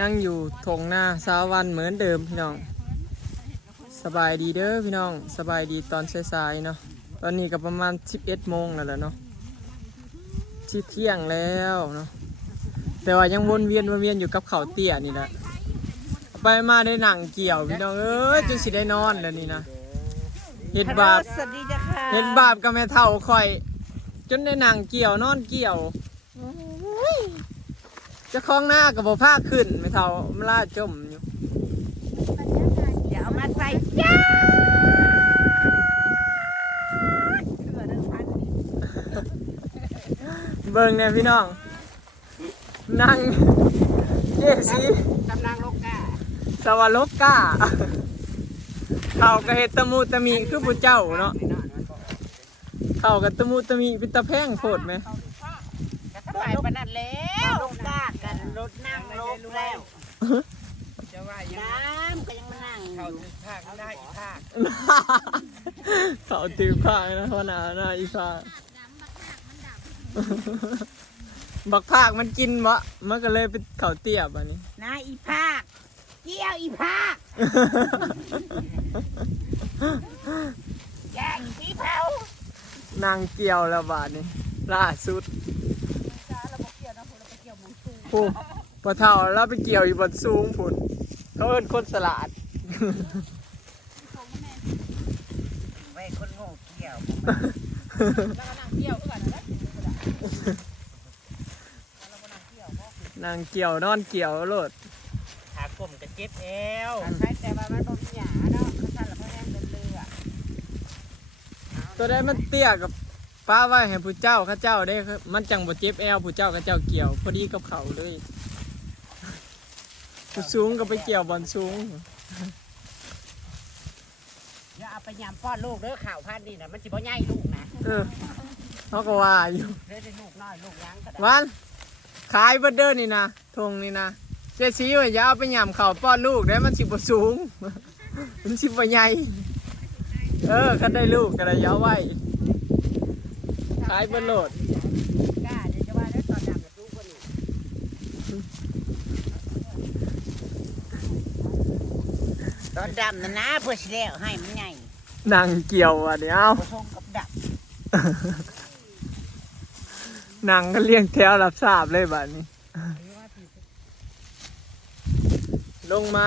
ยังอยู่ทงหน้าสาววันเหมือนเดิมพี่น้อง สบายดีเด้อพี่น้องสบายดีตอนสายๆเนาะตอนนี้ก็ประมาณ 11โมงแล้วแหละเนาะที่เที่ยงแล้วเนาะแต่ว่ายังวนเวียนวนเวียนอยู่กับเขาวเตี้ยนี่แหละไปมาได้หนังเกี่ยวพี่น้องเอ้ยจึงสิได้นอนแล้วนี่นะเห็ดบาปสวัสดีจ้ะค่ะเห็ดบาปกับแม่เท่าคอย จนได้หนังเกี่ยวนอนเกี่ยวเจะคล้าของหน้ากับบ่ผ้าขึ้นแม่เท่ามลาจมอยู่เดี๋ยวเอามาใส่จ้าเบิ่งเนี่ยพี่น้อง นั่งเจ๊สีกำลังลกกาสวรกก้าเขากระเฮ็ดตะมูตะมีคือผู้เจ้าเนาะเขากับตะมูตะมีเป็นตะแพงโพดไหม จะสบายปานนั้นแล้วลกกากันรถนั่งลก แล้วจะว่ายังน้ำก็ยังมานั่งอเขายู่ถือภาคได้อีกภาคเขาถือผ้านะเพราะหนาหน้าอีฟ้าบักภาคมันกินวะมันก็เลยเป็นเขาวเตี้ยบอันนี้นาอีภาคเกี่ยวอีภาคแย่งสีเผานางเกี่ยวแล้วบาทนี่ล่าสุดโอ้ ปะเท่าเราไปเกี่ยวอยู่บนสูงพุ่นเขาเอิ้นคนสลัดไว้คนโง่เกี่ยวนางเกี่ยวนอนเกี่ยวโลดขากลมกับเจ็บเอวใช้แต่ว่ามันบ่มีหยาเนาะเขาสั่นแล้วเขาแห้งเดินเรือตัวได้มันเตี้ยกับป้าไว้ให้ผู้เจ้าข้าเจ้าได้ มันจังบ่เจ็บแอวผู้เจ้าข้าเจ้าเกี่ยว พอดีกับเขาเลยผู้ สูงก็ไปเกี่ยวบอลสูงอย่าเอาไปยำป้อนลูกเด้อข่าวพันธุ์นี่นะมันสิบ่ใหญ่ลูกนะเออเขาก็ว่าอยู่เด้อได้ลูกน้อยลูกยังก็ได้วันขายเบอร์เดอร์นี่นะทงนี่นะเจ๊สีว่าอย่าเอาไปหย่ำเขาป้อนลูกได้มันสิบ่สูง มันสิบ่ใหญ่เออคันได้ลูกก็ได้อยาเอาไว้ขายเบอร์โหลด กล้าเดี๋ยวจะว่าได้ตอนดำกับลูกคนนี้ต อนดำนะนะเพื่อสิแล้วให้มันใหญ่นางเกี่ยวอะเดี๋ยวผสมกับดับนางก็เลี้ยงแถวรับทราบเลยบัดนี้ ลงมา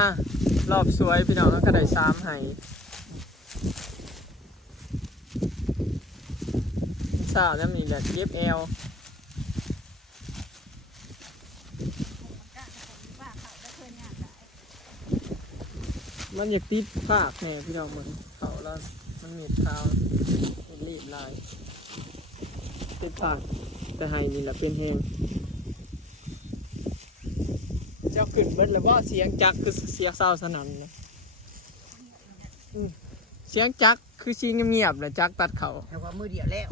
รอบสวยพี่น้องก็ได้สามไห้สาวแล้วนี่แหละเย็บแอล มันอยากติดภาคแน่พี่น้องเหมือนเขาแล้วมันมีเท้ามันรีบลายติดภาคแต่ไห้นี่แหละเป็นแหงเจ้าขึ้นเบิดเลยว่าเสียงจักรคือเสียงเศร้าสนั่นเลยอืมเสียงจักรคือชีเงียบๆเลยจักรตัดเขาแต่ว่ามือเดียวแล้ว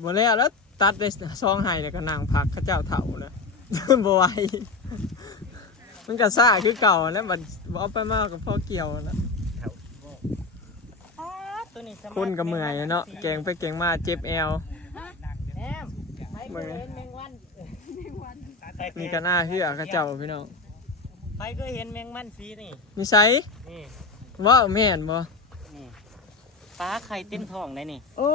หมดแล้วแล้วตัดไปซองไห้แล้วก็นางพักเข้าเจ้าเถ่าเลยบไหว มันก็ซ่าคือเก่าแล้วมันเอาไปมากกับพ่อเกี่ยวแล้วตัวนี้สมาร์ทคนก็เมื่อยเนาะแกงไปแกงมาเจ็บแอว แอมไม่เคยเห็นแมงวันมีกันหน้าเหือเข้าเจ้าพี่น้องไปก็เห็นแมงมันสีนี่นิสัยนี่ ว่าแม่นบ่นี่ ปลาไข่เต็มท้องเลยนี่ โอ้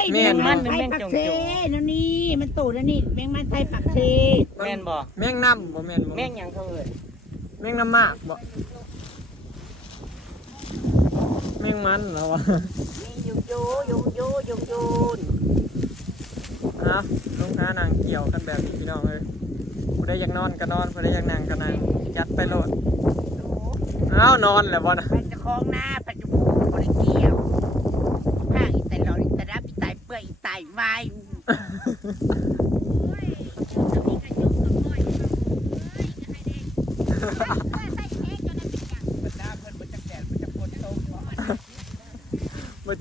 ยแม่น มันไทยปักเทนั่นนี่มันตูดแล้วนี่แมงมันไทยปักเทแม่นบ่แม่งน้ำบ่แม่นบ่แม่งหยังเขาเอ่ยแม่งน้ำมากบ่แม่งมันเหรอวะมีอยู่อยู่อยู่อยู่อยู่อยู่นะลงหานางเกี่ยวกันแบบนี้พี่น้องเอ้ยผู้ใดอยากนอนก็นอนผู้ใดอยากนั่งก็นั่งยัดไปโลดอ้าวนอนแล้วบ่นะ ไปจะคล้องหน้าปัจจุบันบริเกี่ยวข้างอีแต่หลอดอีแต่รับอีแต่เปื่อยอีแต่วาย บ่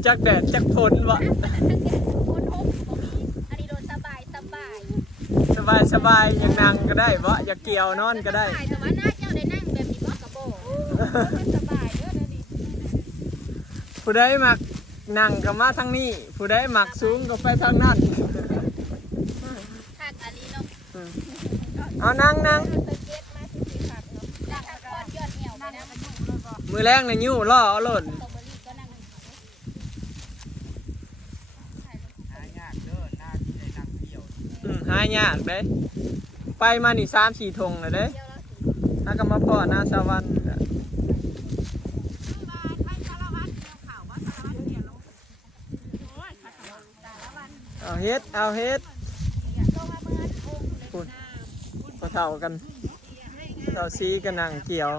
จักแดดจักฝนวะคนหกบ่มีอันนี้โดนสบายสบายสบายสบายอยากนั่งก็ได้บ่อยากเกี่ยวนอนก็ได้แต่ว่าหน้าเจ้าได้นั่งแบบนี้บ่กระโบมันสบายเด้อเด้อดิผู้ใดมักนั่งก็มาทางนี้ ผู้ใดมักสูงก็ไปทางนั้น คักอันนี้ เอานั่งนั่งมือแรงในยิ้วล่อเอาโลดสตรอเบอรี่ก็นั่งอืมหายากเด้ ไปมานี่สามสี่ทงเลยเด้ถ้าก็มาพ่อหน้าสวรรค์เอาเฮ็ด เอาเฮ็ดพอ เท่ากันเท่าซีกันนางเกี่ยว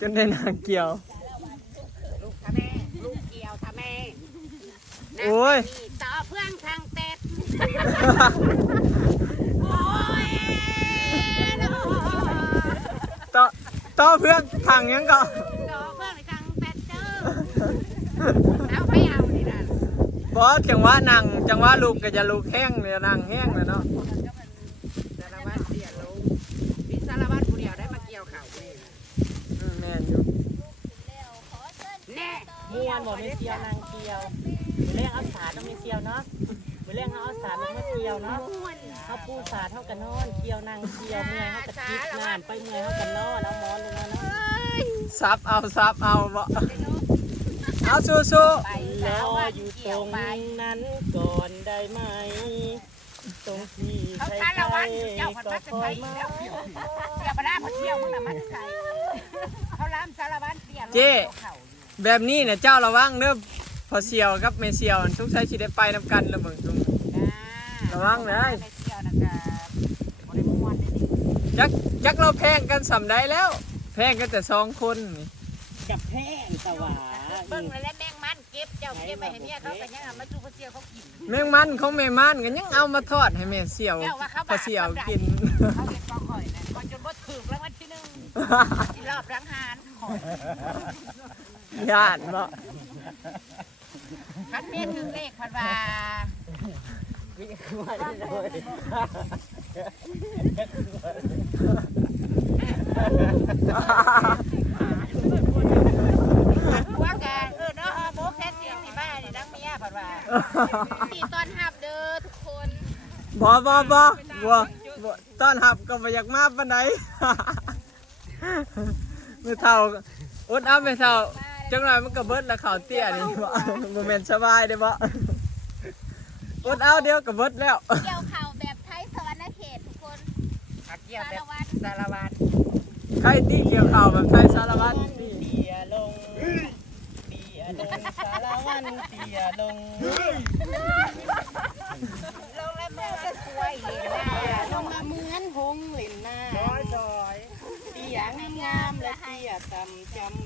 จนได้นางเกี่ยว ลูกทะแม่ลูกเกี่ยวทะแม่โอ้ยนี่ต่อเพื่อนทางเต็ดโอ้ยต่อต่อเพื่อนทางยังก็ต่อเพื่อนทางเต็ดเจ้อแล้วไปเอานี่นั่นบอสจังหวะนั่งจังหวะลูกก็จะลูกแห้งเลยนั่งแห้งเลยเนาะสารวัตรเสียลูกพี่สารวัตรผู้เดียวได้มาเกี่ยวเข่านี่ อืมแม่นอยู่ แล้วขอเชิญ แน่ ม่วนบ่ไม่เซียวนางเกียวมือแรงเอาสาดต้องมีเซียวเนาะมือแรงเขาเอาสาดลงมาเกียวเนาะม่วนเขาปูสาดเท่ากันนอนเกียวนางเกียวเมื่อยเขากระติบน้ำไปเมื่อยเขากันนอนเอาหมอนลงมาเนาะซับเอาซับเอาบ่เอาสู้สู้ไปรสาอวัตรอยู่ตเกี่รยวงไปนั้นก่อนได้ไหมตรงที่เขาใครสารวัตรๆเจ้าพันก็วัดจะคอไปยอีกมาแล้วเกี่ยวปลาเขาเที่ยวมึงน่ะมันใส่เขาล้ำสารวัตรเกี่ยวเจ้ แบบนี้เนี่ยเจ้าระวังเด้อพอเสียวกับแม่เสียวทุกใช้สิได้ไปนำกันละเบิ่งตรง ระวังเลยไปเที่ยวนะครับบริมวนเลยดิจักจักเราแพงกันสำได้แล้ว แพงกันแต่สองคนนี่กับแพงตะหวาเบิ่งเลยแล้วแมงมันเก็บเจ้าเก็บไปให้เมียเขาไปยังเอามาจูเขาเที่ยวเขากินแมงมันของแม่ม่านกันยังเอามาทอดให้แม่เสียวเจ้าว่าเขาพอเสียวกิน เขาเห็นกองข่อยนะก่อนจนบ่ถึกแล้ววันที่หนึ่งที่รอบรังหารข่อย ญาติบ่คันเมียถึงเลขพันว่าว่าแกเออเนาะโมกแค่เสียงที่บ้านนี่ดังเมียพันว่าตีตอนหับเด้อทุกคนบ่บ่บ่บ่บ่ตอนรับก็บ่อยากมาปานใดมือเท่าอดเอาไปเท่า จังหน่อยมันก็เบิดแล้วข้าวเตี้ยนี่บ่บ่แม่นสบายเด้อบ่อดเอาเดียวก็เบิดแล้วเกี่ยวข่าวแบบไทยสวรรค์เขตทุกคนอักเกี่ยวแบบสารวัตรใครที่เกี่ยวข้าวแบบไทยสารวัตรนี่เตียลงเตียลงสารวันเตียลงลงแล้วแม่ก็สวยเลยนะลงมาเหมือนหงส์เล่นหน้าซอยซอยเตียงงามและเตียต่ำจำดินแม่นบ่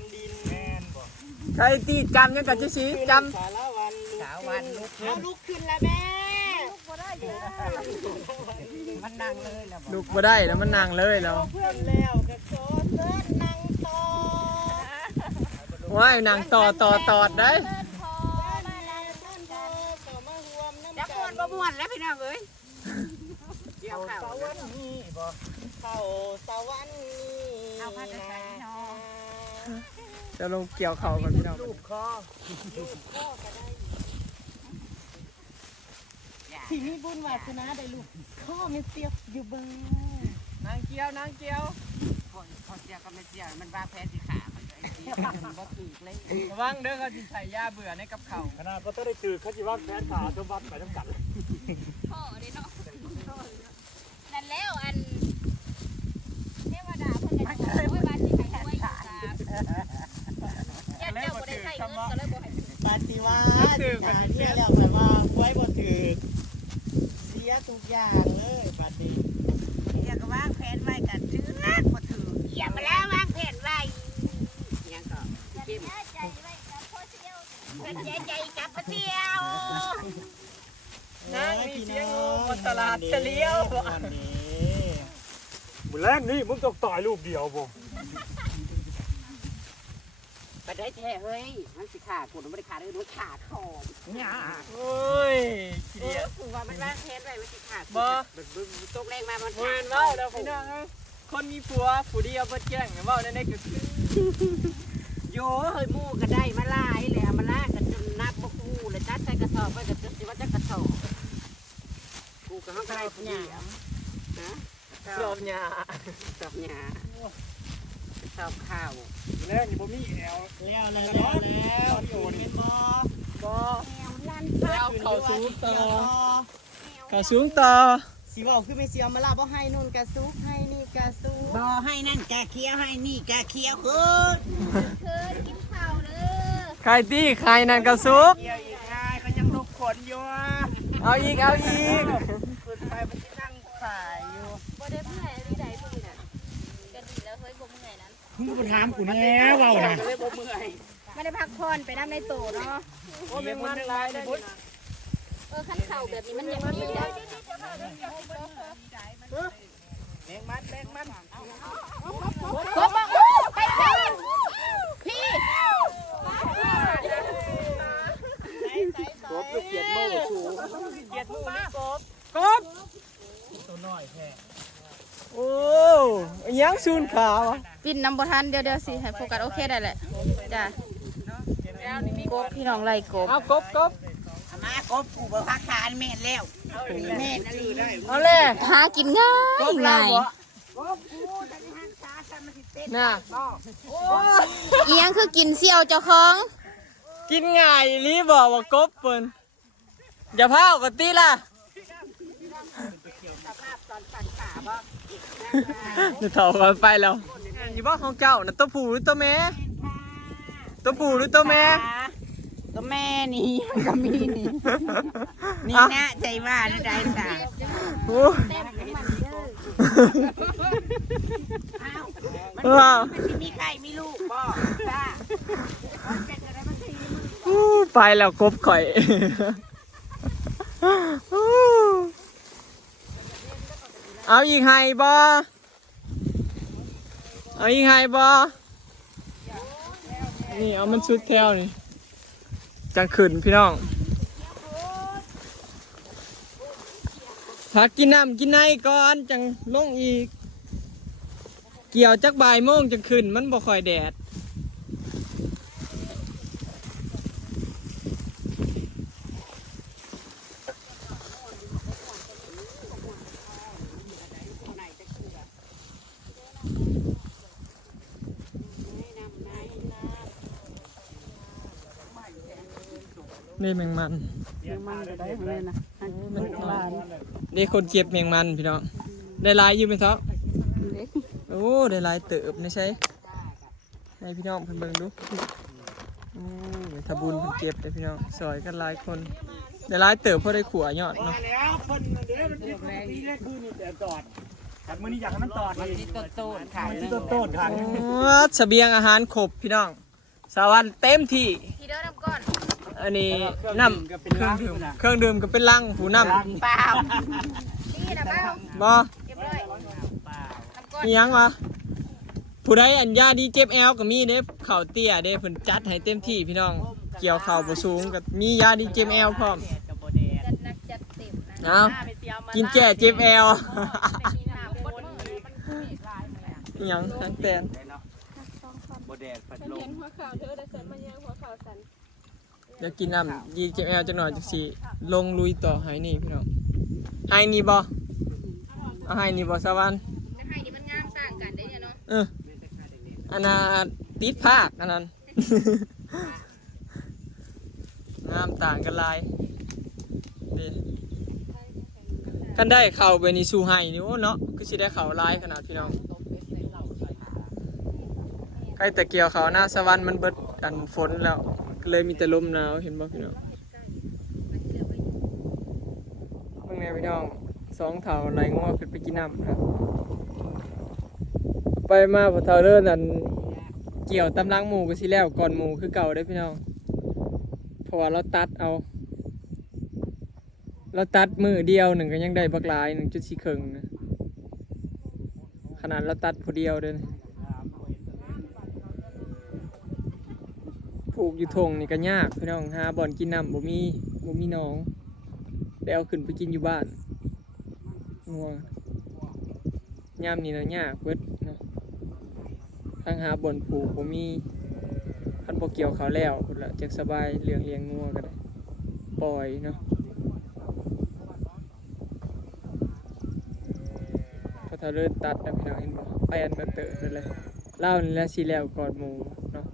ใครที่จำยังก็สิสิจำสารวันลุกสาววันลุกขึ้เอานลุกขึ้นแล้วแม่มันนั่งเลยแล้วบอกลุกบ่ได้แล้วมันนั่งเลยแล้วเพื่อนแล้วก็ขอเสิร์ชนั่งต่อว้ายนั่งต่อต่อตอดได้เดินพอมาแล้วท่านเธอก็มาห่วมน้ำจะกัม่วนบ่ม่วนแล้วพี่น้องเอ้ยเกี่ยวเข้าข้าวสวรรค์นี่บ่เข้าสวรรค์นี่เอาผ้าจะใส่พี่น้อง จะลงเกี่ยวเขากันพี่น้องลูกคอที่มีบุญวาสนาได้ลูกข้อไม่เสียบอยู่เบิ่งนางเกี่ยวนางเกี่ยวพอพอเจียวก็ไม่เจียวมันวางแผนที่ขามันเลยไอ้เจียวมันบ่ถูกเลยระวังเด้อเขาสิใส่ยาเบื่อในกับเขาวขนาดก็ต้องได้จืดเขาจีว่าแฟนขาสมบัติไปทั้งกัดพ่อเด้เนาะนั่นแล้วอันเทวดาเพิ่นก็จะบอกว่าบ้านสิให้รวยอยู่ครับญาติเจ้าบ่ได้ใช้เงินก็เลยบ่ให้ ปฏิวั ติงานเที่ยวแล้วแบบว่าไว้บ่ถือเสียทุกอย่างเลยปฏิเจียวก็วางแผนไว้กันเจือกบ่ถูกอย่ามาแล้ววางแผนไว้ยังก็เสียใจไว้กับพ่อเที่ยวเป็นใจใจกับบ่เที่ยวนางมีเสียงงูบนตลาดเฉลียววันนี้มือแรกนี่มึงต้องต่อยลูกเดียวบ่ ไปได้แท้เฮ้ยมันสิขาดกูมันบ่ได้ขาดเลยมันขาดคอเนี่ยโอ้ยขี้เอเดียอกูว่ามันวางแผนไว้มันสิขาดบ่ตกแรงมามันเห็นเว้าแล้วพี่น้องเอ้ยคนมีผัวผู้เดียวเบิดแจ้งเนี่ยเว้าในในก็คือโยเฮ้ยหมู่ก็ได้มาลายเลยเอามาลากันจนนับบ่กูเลยจัดใส่กระสอบไว้ก็จนสิว่าจะกระสอบกูก็เฮาก็ได้ผู้เดียวนะชอบหญ้าสอบหญ้า ชอบข้าวแรกนี่บ่มีแอลแล้วแล้วแล้วแล้วโดนเป็นบ่บ่แมวลั่นเอาเขาสูงต่อเขาสูงต่อสิบอกคือไม่เสียมาลาบ่ให้นู่นกะซุกให้นี่กะซุกบอให้นั่นกะเคี้ยวให้นี่กะเคี้ยวคือคินกินข้าวเด้อใครตี้ใครนั่นกระซุกเกี่ยวอีกง่ายก็ยังลุกขนอยู่เอาอีกเอาอีกขึ้นไปมันสินั่งขายอยู่บ่ได้เมื่อยลีใดพวกนี้น่ะก็ดีแล้วเฮ้ยบ่เมื่อยนั้นมึงก็ถามกูแน่เว้านะเลยบ่เมื่อยไม่ได้พักผ่อนไปน้ำในโตเนาะโอ้แมงมันหลายได้เออขั้นเข่าแบบนี้มันยังมีได้แมงมันแมงมันกบบอกอู้ไปกันพี่กบลูกเกียดโม่สูงกบตัวน้อยแท้โอ้ยยังซูนขาวะ ปิ่นน้ำบ่ทันเดี๋ยวเดี๋ยวสิให้โฟกัสโอเคได้แหละจ้ะกบพี่น้องไล่กบเอากบกบมากบกูบ่พักทานแม่นแล้วแม่นอะไรได้เอาเลยหากินง่ายกบเราง่ายบ่กบกูจะได้หันตาฉันมันสิเต้นน่ะอีหยังคือกินเสี่ยวเจ้าของ กินง่ายอีหลีบอกว่ากบเปิ้นอย่าพาเอากตีล่ะนี่เถ่ากันไปแล้ว อยู่บ้านของเจ้าน่ะตัวผู้หรือตัวแม่ตัวผู้หรือตัวแม่ก็แม่นี่ก็มีนี่นี่อะนะใจว่านะได้สาโอ้เต้นน้ำมันเด้อว้าวมันสิมีไข่มีลูกบ่จ้าอู้ไปแล้วกบข่อยอู้เอาอีกไห้บ่ เอาอีกไงบอนี่เอามันชุดแถวนี่จังขืนพี่น้องหากินน้ำกินในก่อนจังลงอีก เกี่ยวจักบ่ายโมงจังขืนมันบ่ค่อยแดด นี่แมงมันมันก็ได้เลยนะมันนี่คนเก็บแมงมันพี่น้องได้หลายอยู่ไหมครับโอ้ได้หลายเติบนะใช่ให้พี่น้องเพิ่นเบิ่งดูโอ้ยถ้าบุญเพิ่นเก็บเลยพี่น้องสอยกันหลายคนได้หลายเติบเพราะได้ขัวยอดเนาะมาแล้วคนเดี๋ยวมันเป็นนี่แรกคือนี่แต่ตอดขัดมือนี่อยากให้มันตอดมันนี่สิต้นต้นๆขายมันหนึที่งต้นต้นขัดโอ้เสบียงอาหารครบพี่น้องสวรรค์เต็มที่พี่เด้อน้ำก่อน อันนี้น้ำก็เป็นล้างเครื่องดื่มก็เป็นลังผู้น้เปล่านี่นะเบ้าำบ่เก็บเลยน้ำก่อนมีหยังวะผู้ใดอันยาดีเจ็บแอลก็มีเด้เข่าวเตี้ยเด้เพิ่นจัดให้เต็มที่พี่น้อง เกี่ยวเข่าวบ่สูงก็มียาดีเจ็บแอลพร้อมจัดหนักจัดเต็มนะเอากินแก่เจ็บแอลมีน้ำคนมือมันมีหลายเลยอะอิหยังทั้งแตนบ่แดดพัดลม เดี๋ยวกินน้ำดีเจ็บแอลจักหน่อยจังสิลงลุยต่อให้นี่พี่น้องให้นี่บ่เอาให้นี่บ่สวรรค์ไม่ให้นี่มันงามต่างกันได้เนี่ยเนาะเอออันน่ะติดภาคอันนั้น งามต่างกันหลายนี่กันได้เข่าไปนี่สู่ให้นี่โอ้เนาะคือสิได้เข่าหลายขนาดพี่น้องใกล้แต่เกี่ยวเขาหน้าสวรรค์มันเบิดกันฝนแล้ว เลยมีแต่ลมหนาวเห็นบ่พี่น้องเมื่อไงพี่น้องสองเถาไหลงอขึ้นไปกินน้ำครับ ไปมาพอเท่าเริ่นั่นเกี่ยวตำลังหมูก็สิแล้วก่อนหมูคือเก่าได้พี่น้องเพราะว่าเราตัดเอา เราตัดมือเดียวหนึ่งก็ยังได้บักลายหนึ่งจุดสี่ครึ่งนะขนาดเราตัดผู้เดียวเด้อ ผูกอยู่ทงนี่ก็ยากพี่น้องหาบ่อนกินน้ำบ่มีบ่มีน้องได้เอาขึ้นไปกินอยู่บ้านงัวยามนี่นะยากเบิดเนาะทางหาบ่อนผูกบ่มีคันบ่เกี่ยวเขาแล้วพุ่นละจักสบายเลี้ยงเลี้ยงงัวก็ได้ปล่อยเนาะพอถ้าเริ่มตัดนะพี่น้องเห็นบ่ไปอันมาเตอร์ดเลยเล่านี่แหละสิแล้วก่อนหมู่เนาะ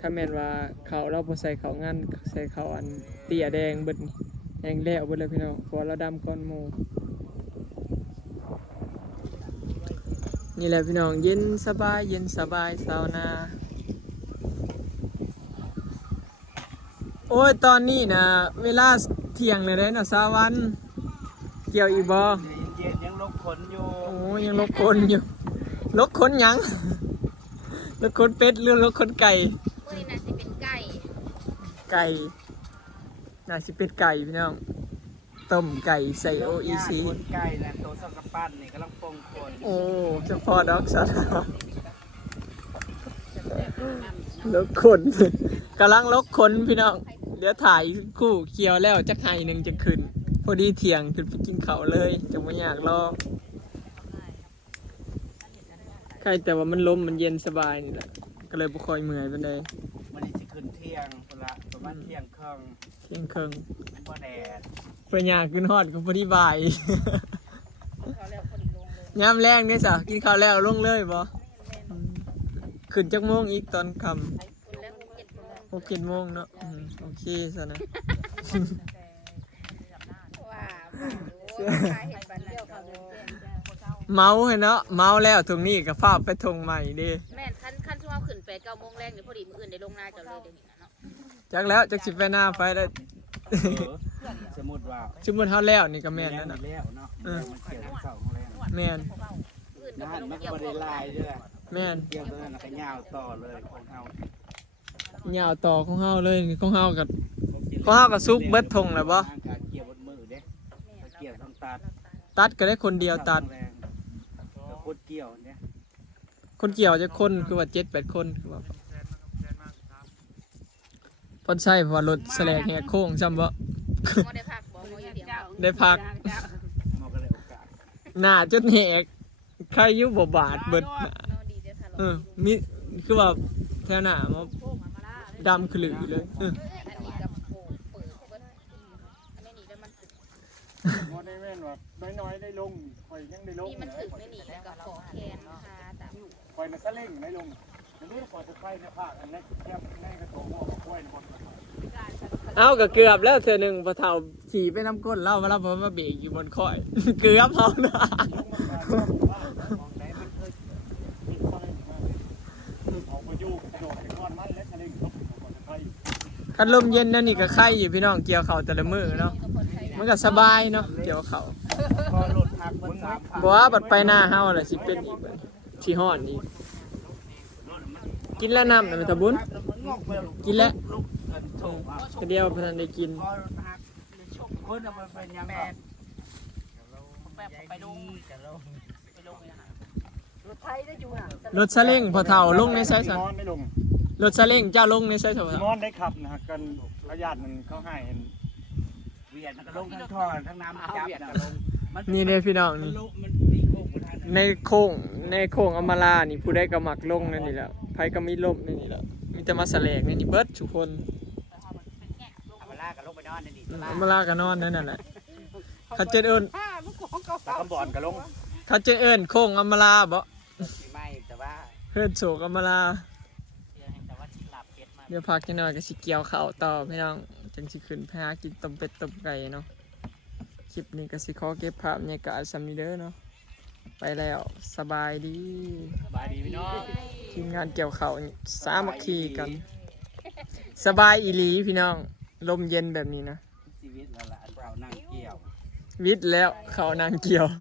ถ้าแม่นว่าเขาเราบ่ใส่เขางั้นใส่เขาอันเตี้ยแดงเบิดนี่แดงแล้วเบิดเลยพี่น้องเพราะว่าเราดำก่อนหมู่นี่แหละพี่น้องเย็นสบายเย็นสบายสาวนา โอ้ยตอนนี้นะเวลาเที่ยงเลยเด้อนะสาวัน เกี่ยวอีกบ่เย็นยังลบขนอยู่โอ้ยยังลกคนอยู่ลกคนหยังลกคนเป็ดหรือลกคนไก่ มื้อนี้น่ะสิเป็นไก่ ไก่น่าสิเป็ดไก่พี่น้อง ต้มไก่ใส่โออีซีคนไก่นะตัวสักกระปั้นนี่กำลังปรุงคนโอ้เฉพาะดอกสัตว์ลกคนกำลังลกคนพี่น้อง เดี๋ยวถ่ายคู่เคียวแล้วจะไห้หนึ่งจะขึ้น พอดีเที่ยงขึ้นไปกินข้าวเลยจะไม่อยากรอใครแต่ว่ามันลมมันเย็นสบายนี่แหละก็เลยบ่ค่อยเมื่อยปานใด มันนี่สิขึ้นเที่ยงพุ่นละ ประมาณเที่ยงครึ่งเที่ยงครึ่งมันบ่แดดไปยากขึ้นฮอดก็พอดีบ่ายยามแรงเนี่ยจ้ะกินข้าวแล้วลงเลยบ่อืมขึ้นจักโมงอีกตอนค่ำคุณแล้วเจ็ดโมงหกเจ็ดโมงเนาะอืมโอเคซะนะว่าโอ้ยขายเห็ดบันเดียวเขาเลยเมาเห็นเนาะเมาแล้วตรงนี้ก็ฟ้าไปทงใหม่เดิแม่นคันคันช่วงขึ้นแปดเก้าโมงแรกนี่พอดีมื้ออื่นได้ลงนาเจ้าเลยเดี๋ยวนี้นะเนาะ จักแล้วจักสิไปหน้าไฟแล้วเออสมมุติว่าชุมนเฮาแล้วนี่ก็แม่นแล้วแล้นะแล้วเนาะเออ มันเกี่ยวกับเสาของแรงแม่นมื้ออื่นก็นั่ไปนลงมันเกี่ยวบ่ขได้องลายเด้อแม่นเกี่ยวตัวนั้นน่ะก็ยาวต่อเลยของเฮายาวต่อของเฮาเลยนี่ของเฮากับของเฮาก็ซุกเบิดทงแล้วบ่ทางการเกี่ยวบนมือเด้เกี่ยวต้องตัดตัดก็ได้คนเดียวตัดเสาของแรงแล้วโคตรเกี่ยวเนี่ยคนเกี่ยวจะคนคือว่าเจ็ดแปดคนคือว่า พอนใช่เพราะว่ารถแสลกแหกโค้งจำบ่ บ่ได้พักบ่บ่อยู่เดียว ได้พักมันก็เลยโอกาสหน้าจนแหกใครอยุบบบบาดเบิดหน้าเนาะดีเด้อถ้าเอเราอมีคือว่าแถวหน้ามาดำขลือเลยเอออันนี้กับโอ้เปิดเบิดอันนี้นี่แล้วมันถึกพอได้แม่นว่าน้อยๆได้ลงคอยยังได้ลงนี่มันถึกในนี่แล้วก็ขอแคนค่ะตามคอยน่ะซะเล่งได้ลง เดี๋ยวนี้ขอจะไปในภาคอันนี้แคบในกระโถหัวกล้วยในบนเอาก็เกือบแล้วเธอหนึ่งพอเท่าขี่ไปน้ำก้นเล่ามาแล้วผมมาเบรกอยู่บนคอย เกือบเขานะมองไหนมันเคยติดซะเล่งมากออกมาอยู่กระโดดไปก้อนมันและซะเล่งตกขอจะไปคันลมเย็นนั่นนี่ก็ไข่อยู่พี่น้องเกี่ยวเข่าวแต่ละมือเนาะมันก็สบายเนาะเกี่ยวเข่าวพอรถพักบนสามพันบอกว่าบัดไปหน้าเฮาแหละสิเป็นอีกบัดที่ห้อนอีก กินแล้วน้ำนะแม่ตาบุญกินแล้วลูกเงินโชคเอาก็เดียวพนันได้กินพอรถพักคนเอาไปเป็นยังไงไปลงไปลงเนี่ยรถไทยได้อยู่น่ะรถซาเล้งพอเท่าลงในไซส์มอนได้ลงรถซาเล้งเจ้าลงในไซส์เท่าไหร่มอนได้ขับนะฮะกันพยาธิมันเข้าให้เห็นเวียดมันก็ลงทั้งท่อทั้งน้ำจับนะลงมันนี่เลยพี่น้องมัน ในโค้งในโค้งอมรานี่ผู้ได้ก็มักลงนั่นนี่แหล้วไผก็มีลมนั่นนี่แหล้วมีแต่มาแสลกนี่นี่เบิดทุกคนเอามาลากกันลงไปนอนในนี่อมราก็นอนนั่นน่ะแหละเขาจะเอิ้นตะกำบอนกับลงเขาจะเอิ้นโค้งอมราบ่ไม่แต่ว่าเฮิดโศกอมราแต่ว่าหลับเพชรมาเดี๋ยวพักจังหน่อยก็สิเกี่ยวข้าวต่อพี่น้องจังสิขึ้นไปหากินต้มเป็ดต้มไก่เนาะคลิปนี้ก็สิขอเก็บภาพบรรยากาศซัมนี้เด้อเนาะ ไปแล้วสบายดี สบายดีพี่น้องทีมงานเกี่ยวเขาวนี่สามัคคีกัน สบายอีหลีพี่น้อง ลมเย็นแบบนี้นะชีวิตละละเรานั่งเกี่ยว วิทย์แล้วเขานางเกี่ยว